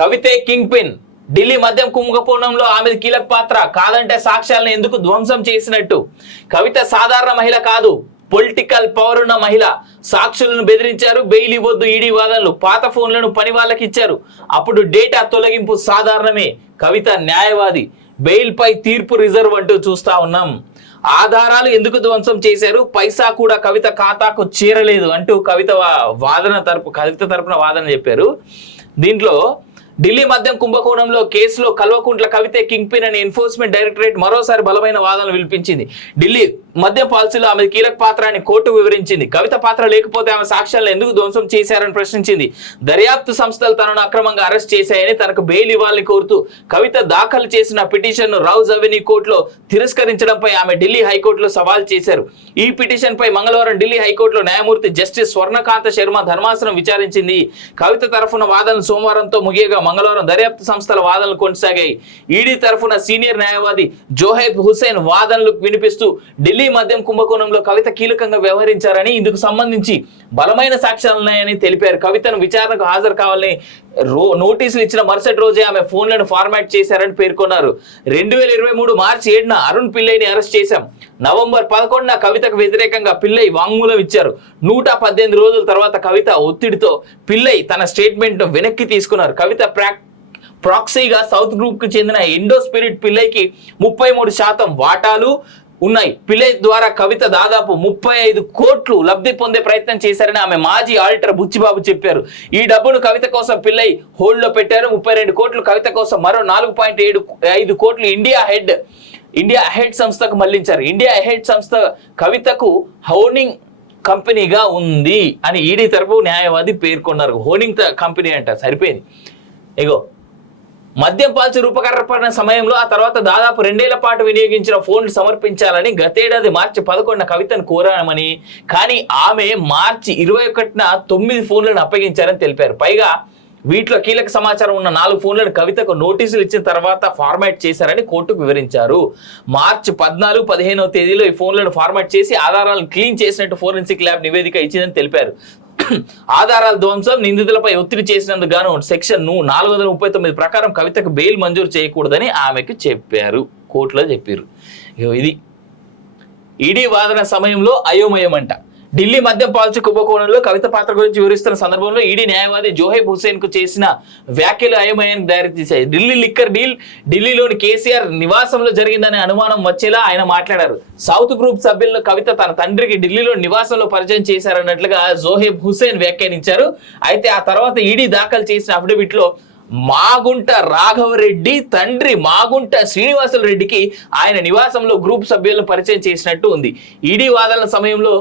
కవితే king pin. Delhi మద్యం కుంభకోణంలో ఆమెది కీలక పాత్ర. కాదంటే సాక్ష్యాలను ఎందుకు ధ్వంసం చేసినట్టు. కవిత సాధారణ మహిళ కాదు, పొలిటికల్ పవర్ ఉన్న మహిళ. సాక్షులను బెదిరించారు, బెయిల్ ఇవ్వద్దు ఈడీ వాదనలు. పాత ఫోన్లను పని వాళ్ళకి ఇచ్చారు, అప్పుడు డేటా తొలగింపు సాధారణమే. కవిత న్యాయవాది. బెయిల్ పై తీర్పు రిజర్వ్ అంటూ చూస్తా ఉన్నాం. ఆధారాలు ఎందుకు ధ్వంసం చేశారు, పైసా కూడా కవిత ఖాతాకు చేరలేదు అంటూ కవిత తరపున వాదన చెప్పారు. దీంట్లో ఢిల్లీ మద్యం కుంభకోణంలో కేసులో కల్వకుంట్ల కవితే కింగ్ పిన్ అని ఎన్ఫోర్స్మెంట్ డైరెక్టరేట్ మరోసారి బలమైన వాదనలు వినిపించింది. ఢిల్లీ మద్యం పాలసీలో ఆమె కీలక పాత్ర అని కోర్టు వివరించింది. కవిత పాత్ర లేకపోతే ఆమె సాక్ష్యాలను ఎందుకు ధ్వంసం చేశారని ప్రశ్నించింది. దర్యాప్తు సంస్థలు తనను అక్రమంగా అరెస్ట్ చేశాయని, తనకు బెయిల్ ఇవ్వాలని కోరుతూ కవిత దాఖలు చేసిన పిటిషన్ ను రౌజ్ అవెన్యూ కోర్టులో తిరస్కరించడంపై ఆమె ఢిల్లీ హైకోర్టులో సవాల్ చేశారు. ఈ పిటిషన్ పై మంగళవారం ఢిల్లీ హైకోర్టులో న్యాయమూర్తి జస్టిస్ స్వర్ణకాంత శర్మ ధర్మాసనం విచారించింది. కవిత తరఫున వాదనలు సోమవారంతో ముగియగా మంగళవారం దర్యాప్తు సంస్థల వాదనలు కొనసాగాయి. ఈడీ తరఫున సీనియర్ న్యాయవాది జోహెబ్ హుసేన్ వాదనలు వినిపిస్తూ ఢిల్లీ మద్యం కుంభకోణంలో కవిత కీలకంగా వ్యవహరించారని, ఇందుకు సంబంధించి బలమైన సాక్ష్యాలున్నాయని తెలిపారు. కవితను విచారణకు హాజరు కావాలని నోటీసులు ఇచ్చిన మరుసటి రోజే ఆమె ఫోన్లను ఫార్మాట్ చేశారని పేర్కొన్నారు. 2023 మార్చి 7న అరుణ్ పిల్లైని అరెస్ట్ చేశాం. నవంబర్ 11న కవితకు వ్యతిరేకంగా పిల్లై వాంగ్మూలం ఇచ్చారు. 118 రోజుల తర్వాత కవిత ఒత్తిడితో పిల్లై తన స్టేట్మెంట్ వెనక్కి తీసుకున్నారు. కవిత ప్రాక్సీగా సౌత్ గ్రూప్ కు చెందిన ఎండో స్పిరిట్ పిల్లైకి 33% వాటాలు ఉన్నాయి. పిల్లై ద్వారా కవిత దాదాపు 35 కోట్లు లబ్ధి పొందే ప్రయత్నం చేశారని ఆమె మాజీ ఆడిటర్ బుచ్చిబాబు చెప్పారు. ఈ డబ్బును కవిత కోసం పిల్లై హోల్డ్ లో పెట్టారు. 32 కోట్లు కవిత కోసం, మరో 4.75 కోట్లు ఇండియా హెడ్ సంస్థకు మళ్లించారు. ఇండియా హెడ్ సంస్థ కవితకు హోర్డింగ్ కంపెనీగా ఉంది అని ఈడీ తరపు న్యాయవాది పేర్కొన్నారు. హోర్డింగ్ కంపెనీ అంట, సరిపోయింది. ఇగో మద్యం పాలసీ రూపకల్పన సమయంలో ఆ తర్వాత దాదాపు 2 ఏళ్ల పాటు వినియోగించిన ఫోన్లు సమర్పించాలని గతేడాది మార్చి 11న కవితను కోరామని, కానీ ఆమె మార్చి 21న 9 ఫోన్లను అప్పగించారని తెలిపారు. పైగా వీటిలో కీలక సమాచారం ఉన్న 4 ఫోన్లను కవితకు నోటీసులు ఇచ్చిన తర్వాత ఫార్మాట్ చేశారని కోర్టుకు వివరించారు. మార్చి 14, 15వ తేదీలో ఈ ఫోన్లను ఫార్మాట్ చేసి ఆధారాలను క్లీన్ చేసినట్టు ఫోరెన్సిక్ ల్యాబ్ నివేదిక ఇచ్చిందని తెలిపారు. ఆధారాల ధ్వంసం, నిందితులపై ఒత్తిడి చేసినందుకు గాను సెక్షన్ 439 ప్రకారం కవితకు బెయిల్ మంజూరు చేయకూడదని ఆమెకు చెప్పారు, కోర్టులో చెప్పారు. ఇది ఈడీ వాదన సమయంలో అయోమయం అంట. ఢిల్లీ మద్యం పాలసీ కుంభకోణంలో కవిత పాత్ర గురించి వివరిస్తున్న సందర్భంలో ఈడీ న్యాయవాది జోహెబ్ హుసేన్ కు చేసిన వ్యాఖ్యలు అయోమయానికి దారితీశాయి. ఢిల్లీ లిక్కర్ డీల్ ఢిల్లీలోని కేసీఆర్ నివాసంలో జరిగిందనే అనుమానం వచ్చేలా ఆయన మాట్లాడారు. సౌత్ గ్రూప్ సభ్యులను కవిత తన తండ్రికి ఢిల్లీలో నివాసంలో పరిచయం చేశారన్నట్లుగా జోహెబ్ హుసేన్ వ్యాఖ్యానించారు. అయితే ఆ తర్వాత ఈడీ దాఖలు చేసిన అఫిడవిట్ లో మాగుంట రాఘవరెడ్డి తండ్రి మాగుంట శ్రీనివాసులు రెడ్డికి ఆయన నివాసంలో గ్రూప్ సభ్యులను పరిచయం చేసినట్టు ఉంది. ఈడీ వాదనల సమయంలో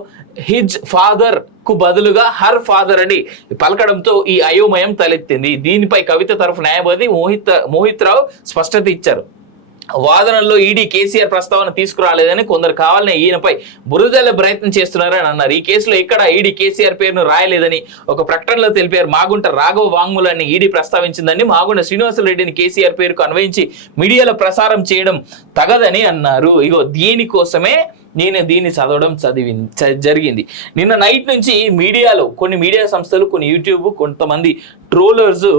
హిజ్ ఫాదర్ కు బదులుగా హర్ ఫాదర్ అని పలకడంతో ఈ అయోమయం తలెత్తింది. దీనిపై కవిత తరఫు న్యాయవాది మోహిత్ రావు స్పష్టత ఇచ్చారు. వాదనల్లో ఈడీ కేసీఆర్ ప్రస్తావన తీసుకురాలేదని, కొందరు కావాలని ఈయనపై బురదల ప్రయత్నం చేస్తున్నారని అన్నారు. ఈ కేసులో ఎక్కడ ఈడీ కేసీఆర్ పేరును రాయలేదని ఒక ప్రకటనలో తెలిపారు. మాగుంట రాఘవ వాంగ్మూలాన్ని ఈడీ ప్రస్తావించిందని, మాగుంట శ్రీనివాసరెడ్డిని కేసీఆర్ పేరుకు అన్వయించి మీడియాలో ప్రసారం చేయడం తగదని అన్నారు. ఇగో దీనికోసమే నేను దీన్ని జరిగింది. నిన్న నైట్ నుంచి మీడియాలో కొన్ని మీడియా సంస్థలు, కొన్ని యూట్యూబ్, కొంతమంది ట్రోలర్స్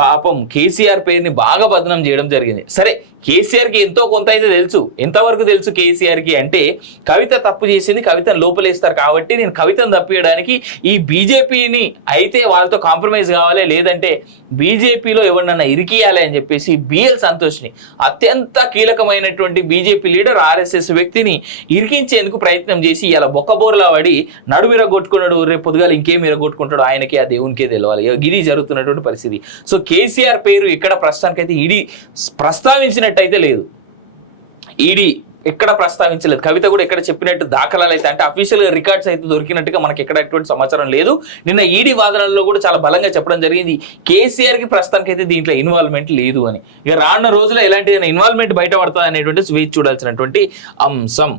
పాపం కేసీఆర్ పేరుని బాగా బదనం చేయడం జరిగింది. సరే, కేసీఆర్కి ఎంతో కొంత అయితే తెలుసు. ఎంతవరకు తెలుసు కేసీఆర్కి అంటే, కవిత తప్పు చేసింది, కవితను లోపలేస్తారు కాబట్టి నేను కవితను తప్పియడానికి ఈ బీజేపీని అయితే వాళ్ళతో కాంప్రమైజ్ కావాలి, లేదంటే బీజేపీలో ఎవరినన్నా ఇరికియాలి అని చెప్పేసి బిఎల్ సంతోష్ని, అత్యంత కీలకమైనటువంటి బీజేపీ లీడర్, ఆర్ఎస్ఎస్ వ్యక్తిని ఇరికించేందుకు ప్రయత్నం చేసి ఇలా బొక్కబోర్లా పడి నడుమిరగొట్టుకున్నాడు. రేపు పొద్దుగాల ఇంకేం ఇరగొట్టుకుంటాడు ఆయనకి, ఆ దేవునికే తెలవాలి. ఇది జరుగుతున్నటువంటి పరిస్థితి. సో కేసీఆర్ పేరు ఇక్కడ ప్రస్తుతానికైతే ఈడీ ప్రస్తావించినట్టయితే లేదు. ఈడీ ఎక్కడ ప్రస్తావించలేదు. కవిత కూడా ఎక్కడ చెప్పినట్టు దాఖలాలు అయితే, అంటే అఫీషియల్ రికార్డ్స్ అయితే దొరికినట్టుగా మనకి ఎక్కడ ఎటువంటి సమాచారం లేదు. నిన్న ఈడీ వాదనల్లో కూడా చాలా బలంగా చెప్పడం జరిగింది, కేసీఆర్ కి ప్రస్తుతానికి అయితే దీంట్లో ఇన్వాల్వ్మెంట్ లేదు అని. ఇక రానున్న రోజుల్లో ఎలాంటి ఇన్వాల్వ్మెంట్ బయటపడుతుంది అనేటువంటి వేచి చూడాల్సినటువంటి అంశం.